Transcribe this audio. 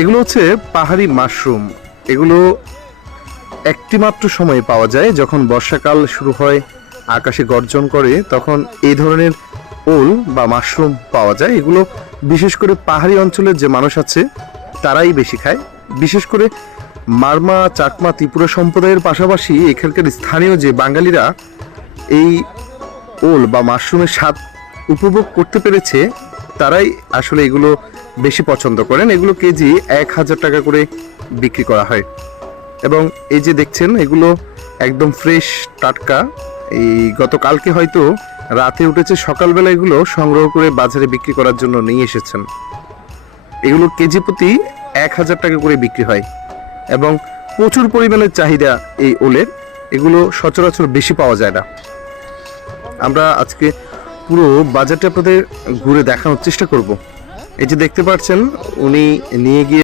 এগুলো হচ্ছে পাহাড়ি মাশরুম। এগুলো একটি মাত্র সময়ে পাওয়া যায়, যখন বর্ষাকাল শুরু হয়, আকাশে গর্জন করে, তখন এই ধরনের ওল বা মাশরুম পাওয়া যায়। এগুলো বিশেষ করে পাহাড়ি অঞ্চলের যে মানুষ আছে, তারাই বেশি খায়। বিশেষ করে মারমা, চাকমা, ত্রিপুরা সম্প্রদায়ের পাশাপাশি এখানকার স্থানীয় যে বাঙালিরা এই ওল বা মাশরুমের স্বাদ উপভোগ করতে পেরেছে, তারাই আসলে এগুলো বেশি পছন্দ করেন, এগুলো কেজি এক হাজার টাকা করে বিক্রি করা হয়। এবং এই যে দেখছেন, এগুলো একদম ফ্রেশ টাটকা। এই গতকালকে হয়তো রাতে উঠেছে, সকালবেলা এগুলো সংগ্রহ করে বাজারে বিক্রি করার জন্য নিয়ে এসেছেন। এগুলো কেজি প্রতি এক হাজার টাকা করে বিক্রি হয়। এবং প্রচুর পরিমাণের চাহিদা এই ওলের, এগুলো সচরাচর বেশি পাওয়া যায় না। আমরা আজকে পুরো বাজারটা আপনাদের ঘুরে দেখানোর চেষ্টা করব। এই যে দেখতে পাচ্ছেন উনি নিয়ে গিয়ে